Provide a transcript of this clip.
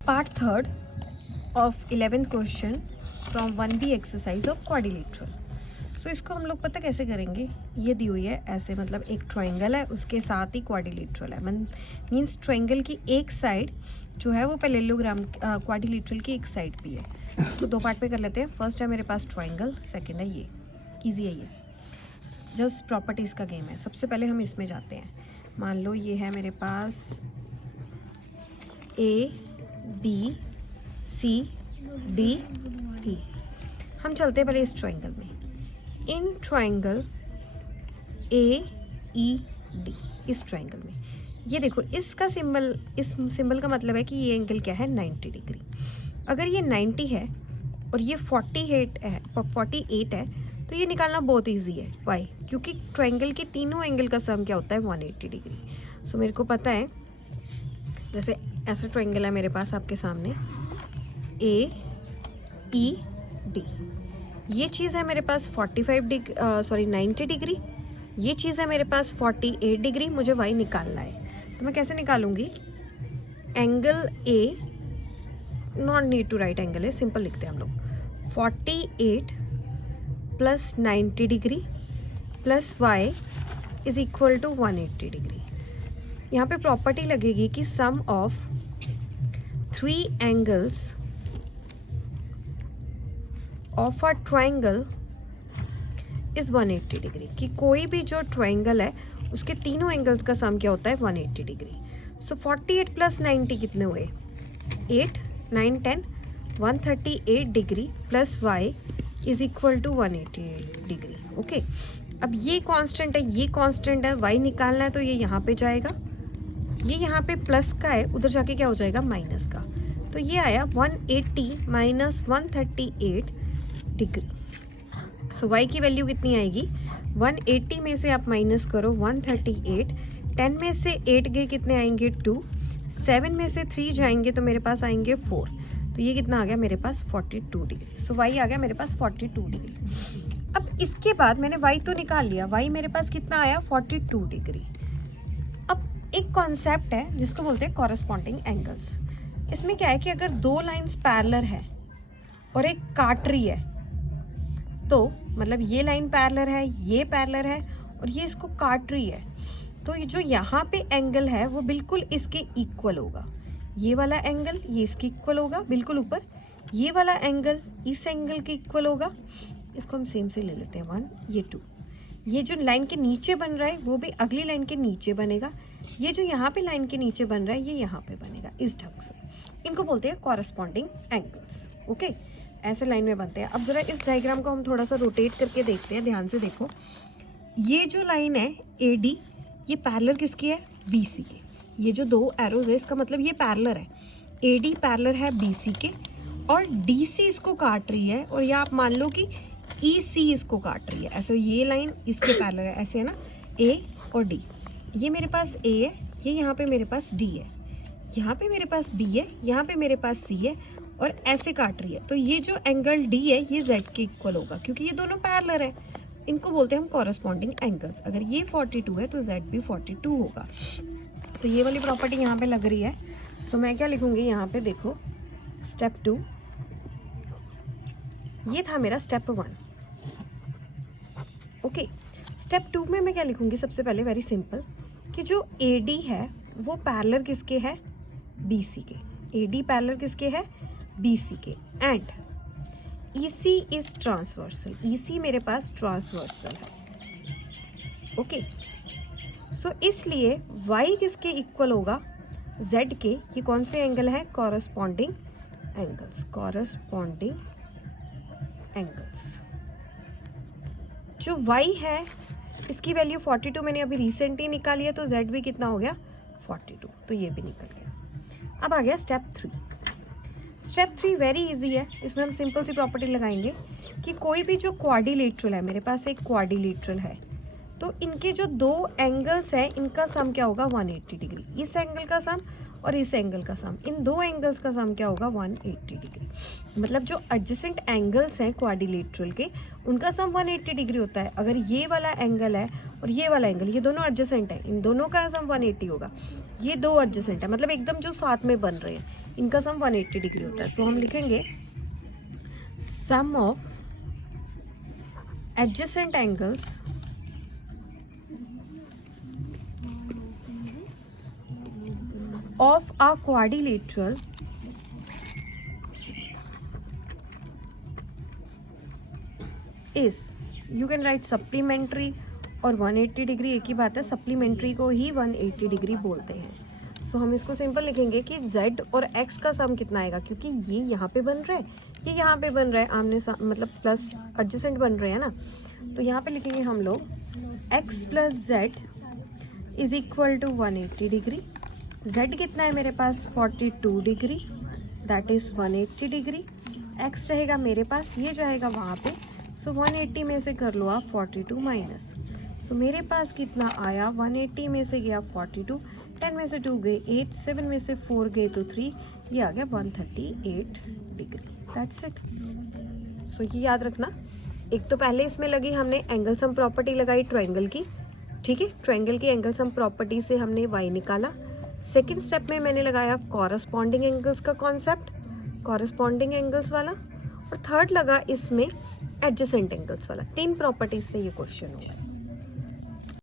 Part third of 11th question from 1B exercise of quadrilateral. So इसको हम लोग पता कैसे करेंगे, ये दी हुई है ऐसे, मतलब एक ट्रायंगल है उसके साथ ही क्वाड्रिलेटरल है, मीन्स ट्रायंगल की एक साइड जो है वो पैरेललोग्राम क्वाड्रिलेटरल की एक साइड भी है। इसको दो पार्ट में कर लेते हैं। फर्स्ट है मेरे पास ट्रायंगल, सेकंड है ये, इजी है ये, जस्ट प्रॉपर्टीज़ का गेम है। सबसे पहले हम इसमें जाते हैं। मान लो ये है मेरे पास A B C D E। हम चलते हैं पहले इस ट्रायंगल में। इन ट्रायंगल AED, इस ट्रायंगल में ये देखो, इसका सिंबल, इस सिंबल का मतलब है कि ये एंगल क्या है, 90 डिग्री। अगर ये 90 है और ये 48 है तो ये निकालना बहुत इजी है। वाई? क्योंकि ट्रायंगल के तीनों एंगल का सम क्या होता है, 180 डिग्री। सो मेरे को पता है, जैसे ऐसा ट्रायंगल है मेरे पास आपके सामने, AED। ये चीज़ है मेरे पास 90 डिग्री, ये चीज़ है मेरे पास 48 डिग्री। मुझे वाई निकालना है तो मैं कैसे निकालूंगी? Angle A, not need to write angle है, सिंपल लिखते हैं हम लोग। 48 plus 90 degree plus y is equal to 180 degree. यहाँ पे प्रॉपर्टी लगेगी कि sum of 3 angles of a triangle is 180 degree, कि कोई भी जो ट्रायंगल है उसके तीनों एंगल्स का सम क्या होता है, 180 डिग्री। सो 48 प्लस 90 कितने हुए, 8 9 10 138 degree plus y is equal to 180 degree. Okay, अब ये कांस्टेंट है, ये कांस्टेंट है, y निकालना है तो ये यहाँ पे जाएगा, ये यहाँ पे प्लस का है, उधर जाके क्या हो जाएगा, माइनस का। तो ये आया 180 माइनस 138 डिग्री। सो y की वैल्यू कितनी आएगी, 180 में से आप माइनस करो 138, 10 में से 8 गए कितने आएंगे, 2, 7 में से 3 जाएंगे तो मेरे पास आएंगे 4। तो ये कितना आ गया मेरे पास, 42 डिग्री। सो y आ गया मेरे पास 42 डिग्री। अब इसके बाद मैंने y तो निकाल लिया, y मेरे पास कितना आया, 42 डिग्री। अब एक कॉन्सेप्ट है जिसको बोलते हैं कॉरेस्पॉन्डिंग एंगल्स। इसमें क्या है कि अगर दो लाइंस पैरेलल है और एक काट रही है, तो मतलब ये लाइन पैरेलल है, ये पैरेलल है और ये इसको काट रही है, तो ये जो यहाँ पे एंगल है वो बिल्कुल इसके इक्वल होगा। ये वाला एंगल ये इसके इक्वल होगा बिल्कुल ऊपर, ये वाला एंगल इस एंगल के इक्वल होगा। इसको हम सेम से ले लेते हैं, 1 ये 2। ये जो लाइन के नीचे बन रहा है वो भी अगली लाइन के नीचे बनेगा, ये जो यहाँ पे लाइन के नीचे बन रहा है ये यहाँ पे बनेगा, इस ढंग से। इनको बोलते हैं कॉरेस्पॉन्डिंग एंगल्स। ओके, ऐसे लाइन में बनते हैं। अब जरा इस डायग्राम को हम थोड़ा सा रोटेट करके देखते हैं, ध्यान से देखो। ये जो लाइन है AD, ये पैरेलल किसकी है, BC के। ये जो दो एरोज है इसका मतलब ये पैरेलल है, AD पैरेलल है BC के और DC इसको काट रही है, और या आप मान लो कि EC इसको काट रही है। ऐसे ये लाइन इसके पैरेलल है, ऐसे है ना, A और D। ये मेरे पास A है, ये यहाँ पे मेरे पास D है, यहाँ पे मेरे पास B है, यहाँ पे मेरे पास C है और ऐसे काट रही है। तो ये जो एंगल D है ये Z के इक्वल होगा क्योंकि ये दोनों पैरेलल है। इनको बोलते हैं हम कॉरेस्पॉन्डिंग एंगल्स। अगर ये 42 है तो Z भी 42 होगा। तो ये वाली प्रॉपर्टी यहाँ पे लग रही है। सो मैं क्या लिखूंगी यहाँ पे, देखो स्टेप 2, ये था मेरा स्टेप 1। ओके, स्टेप 2 में मैं क्या लिखूंगी, सबसे पहले वेरी सिंपल, कि जो AD है वो पैरेलल किसके है, BC के। AD पैरेलल किसके है, BC के। And EC is transversal, EC मेरे पास ट्रांसवर्सल है। ओके, सो इसलिए y किसके इक्वल होगा, Z के। ये कौन से एंगल है, कॉरेस्पॉन्डिंग एंगल्स, कॉरेस्पॉन्डिंग एंगल्स। जो y है इसकी वैल्यू 42 मैंने अभी रिसेंटली निकाली है, तो Z भी कितना हो गया, 42। तो ये भी निकल गया। अब आ गया स्टेप 3। स्टेप 3 वेरी इजी है। इसमें हम सिंपल सी प्रॉपर्टी लगाएंगे कि कोई भी जो क्वाड्रिलेटरल है, मेरे पास एक क्वाड्रिलेटरल है, तो इनके जो दो एंगल्स हैं इनका सम क्या होगा, 180 डिग्री। इस एंगल का सम और इस एंगल का सम, इन दो एंगल्स का सम क्या होगा, 180 डिग्री। मतलब जो एडजेसेंट एंगल्स हैं क्वाड्रिलेटरल के, उनका सम 180 डिग्री होता है। अगर ये वाला एंगल है और ये वाला एंगल, ये दोनों एडजेसेंट है, इन दोनों का सम 180 होगा। ये दो एडजेसेंट है, मतलब एकदम जो साथ में बन रहे हैं, इनका सम 180 डिग्री होता है। सो हम लिखेंगे sum of adjacent angles of a quadrilateral is, you can write supplementary और 180 डिग्री एक ही बात है, सप्लीमेंट्री को ही 180 डिग्री बोलते हैं। सो हम इसको सिंपल लिखेंगे कि z और x का सम कितना आएगा, क्योंकि ये यहाँ पे बन रहा है, ये यहाँ पे बन रहा है, आमने मतलब प्लस एडजेसेंट बन रहे हैं ना। तो यहाँ पे लिखेंगे हम लोग x plus z is equal to 180 degree. z कितना है मेरे पास 42 degree, that is 180 degree. x रहेगा मेरे पास, ये जाएगा वहाँ पे। सो 180 में से कर लो आप 42 माइनस। सो मेरे पास कितना आया, 180 में से गया 42, 10 में से 2 गए 8, 7 में से 4 गए तो 3, ये आ गया 138 डिग्री। That's it. सो ये याद रखना। एक तो पहले इसमें लगी हमने एंगल सम प्रॉपर्टी लगाई ट्रायंगल की, ठीक है, ट्रायंगल की एंगल सम प्रॉपर्टी से हमने y निकाला। सेकेंड स्टेप में मैंने लगाया कॉरस्पॉन्डिंग एंगल्स का कॉन्सेप्ट, कॉरस्पॉन्डिंग एंगल्स वाला, और थर्ड लगा इसमें एडजेसेंट एंगल्स वाला। 3 प्रॉपर्टीज से ये क्वेश्चन होगा।